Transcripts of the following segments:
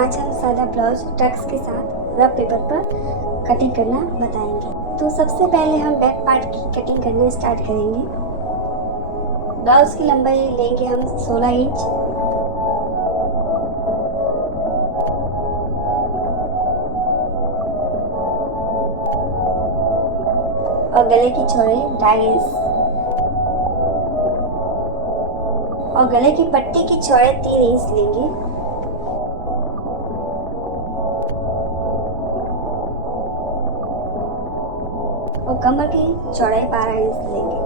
आज हम सादा ब्लाउज टक्स के साथ रफ पेपर पर कटिंग करना बताएंगे। तो सबसे पहले हम बैक पार्ट की कटिंग करना स्टार्ट करेंगे। ब्लाउज की लंबाई लेंगे हम 16 इंच और गले की चौड़ाई 2.5 इंच और गले की पट्टी की चौड़ाई 3 इंच लेंगे। और कमर की चौड़ाई 12 इंच लेंगे।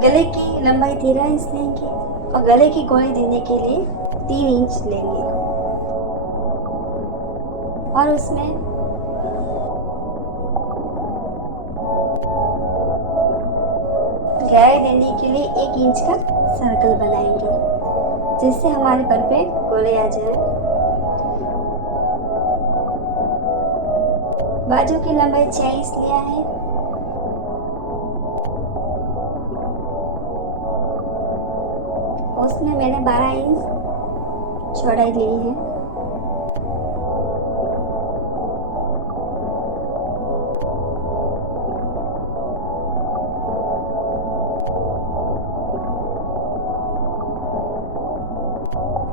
गले की लंबाई 13 इंच लेंगे और गले की गोलाई देने के लिए 3 इंच लेंगे और उसमें गहराई देने के लिए 1 इंच का सर्कल बनाएंगे जिससे हमारे पर पे गोले आ जाए। बाजू की लंबाई 6 इंच लिया है उसमें मैंने 12 इंच चौड़ाई ली है।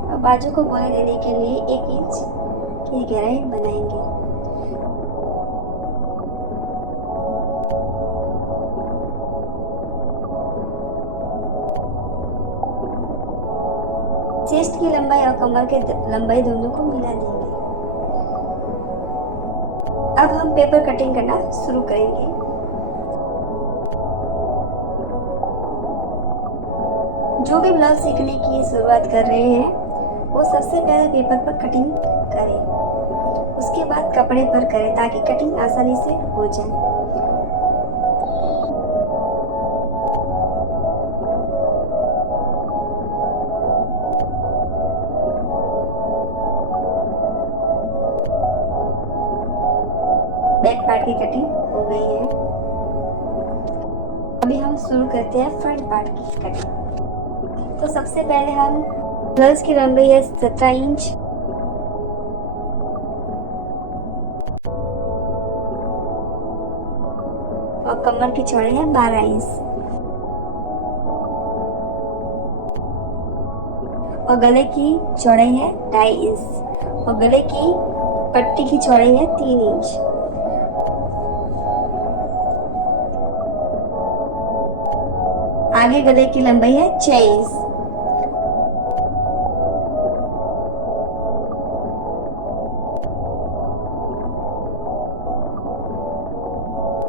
और बाजू को गोले देने के लिए 1 इंच की गहराई बनाएंगे। चेस्ट की लंबाई और कमर के लंबाई दोनों को मिला देंगे। अब हम पेपर कटिंग करना शुरू करेंगे। जो भी ब्लाउज सीखने की शुरुआत कर रहे हैं वो सबसे पहले पेपर पर कटिंग करें, उसके बाद कपड़े पर करें ताकि कटिंग आसानी से हो जाए। बैक पार्ट की कटिंग हो गई है। अभी हम शुरू करते हैं फ्रंट पार्ट की कटिंग। तो सबसे पहले हम ब्लाउज की लंबाई है 17 इंच और कमर की चौड़ाई है 12 इंच और गले की चौड़ाई है 2.5 इंच और गले की पट्टी की चौड़ाई है 3 इंच। आगे गले की लंबाई है 6 इंच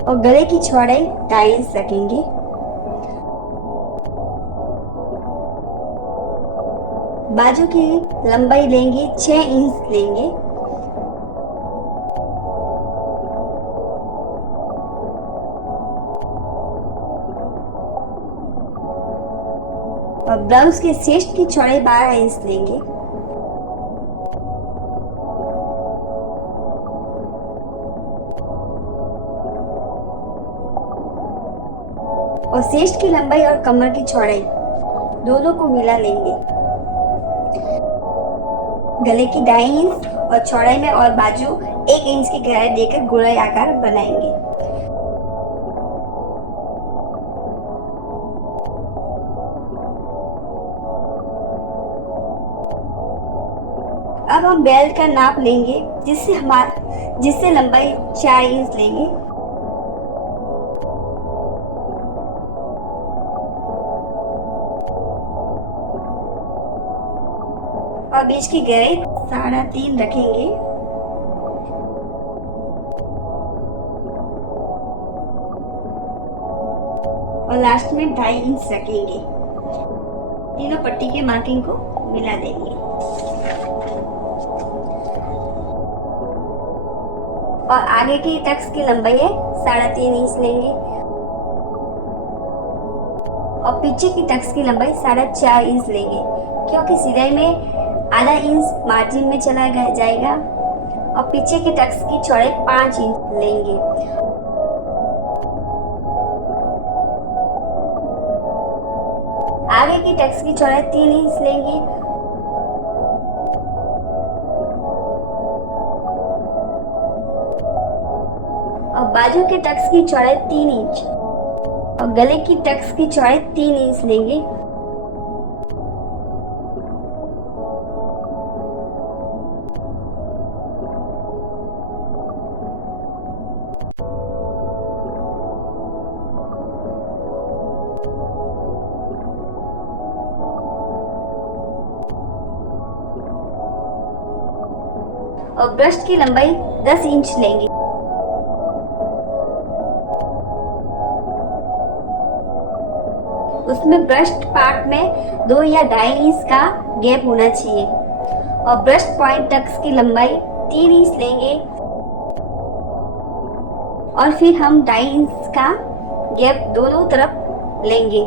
और गले की चौड़ाई 2.5 इंच रखेंगे। बाजू की लंबाई लेंगे 6 इंच लेंगे और ब्लाउज के चेस्ट की चौड़ाई 12 इंच लेंगे। और चेस्ट की लंबाई और कमर की चौड़ाई दोनों को मिला लेंगे। गले की 2.5 इंच और चौड़ाई में और बाजू 1 इंच की गहराई देकर गोलाई आकार बनाएंगे। अब हम बेल्ट का नाप लेंगे जिससे लंबाई 4 इंच लेंगे और बीच की गहराई 3.5 रखेंगे और लास्ट में 2.5 इंच रखेंगे। तीनों पट्टी के मार्किंग को मिला देंगे और आगे की टक्स की लंबाई है 3.5 इंच लेंगे और पीछे की टक्स की लंबाई 4.5 इंच लेंगे क्योंकि सिलाई में आधा इंच मार्जिन में चला जाएगा और पीछे के टक्स की चौड़ाई 5 इंच लेंगे। आगे की टक्स की चौड़ाई 3 इंच लेंगे। और बाजू के टक्स की चौड़ाई 3 इंच और गले की टक्स की चौड़ाई 3 इंच लेंगे। और ब्रस्ट की लंबाई 10 इंच लेंगे। उसमें ब्रस्ट पार्ट में 2 या 2.5 इंच का गैप होना चाहिए। और ब्रस्ट पॉइंट टक्स की लंबाई 3 इंच लेंगे और फिर हम 2.5 इंच का गैप दोनों तरफ लेंगे।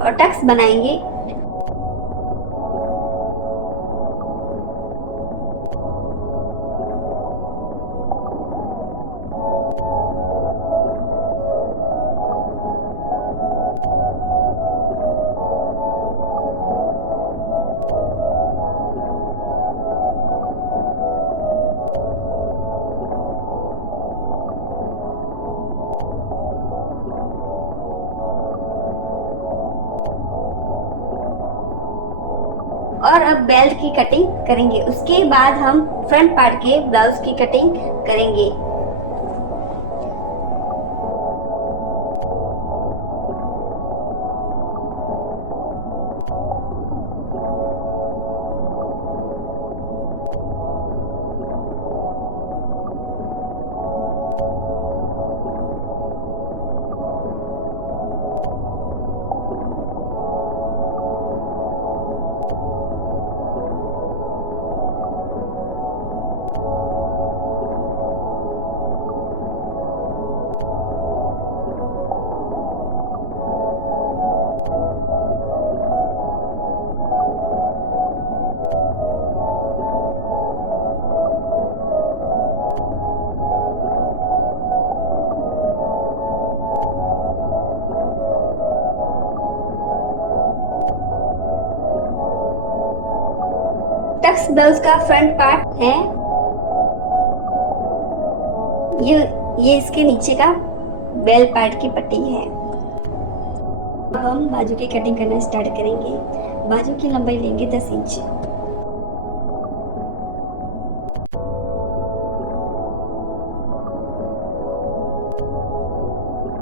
और टक्स बनाएंगे। और अब बेल्ट की कटिंग करेंगे। उसके बाद हम फ्रंट पार्ट के ब्लाउज की कटिंग करेंगे। टक्स ब्लाउज का फ्रंट पार्ट है ये इसके नीचे का बेल पार्ट की पट्टी है। अब हम बाजू की कटिंग करना स्टार्ट करेंगे। बाजू की लंबाई लेंगे 10 इंच।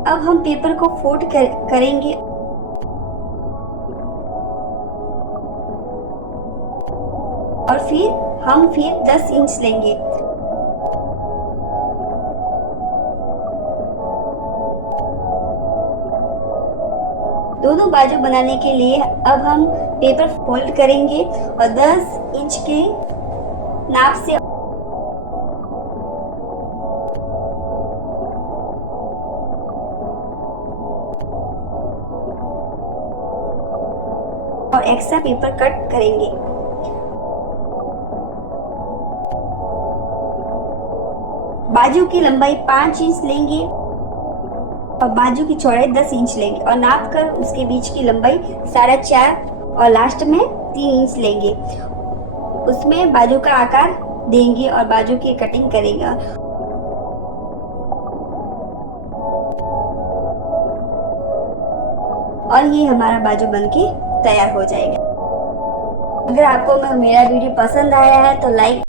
अब हम पेपर को फोल्ड करेंगे और फिर 10 इंच लेंगे। दोनों बाजू बनाने के लिए अब हम पेपर फोल्ड करेंगे और 10 इंच के नाप से और एक्स्ट्रा पेपर कट करेंगे। बाजू की लंबाई 5 इंच लेंगे और बाजू की चौड़ाई 10 इंच लेंगे और नाप कर उसके बीच की लंबाई 4.5 और लास्ट में 3 इंच लेंगे। उसमें बाजू का आकार देंगे और बाजू की कटिंग करेंगे। और ये हमारा बाजू बनके तैयार हो जाएगा। अगर आपको मेरा वीडियो पसंद आया है तो लाइक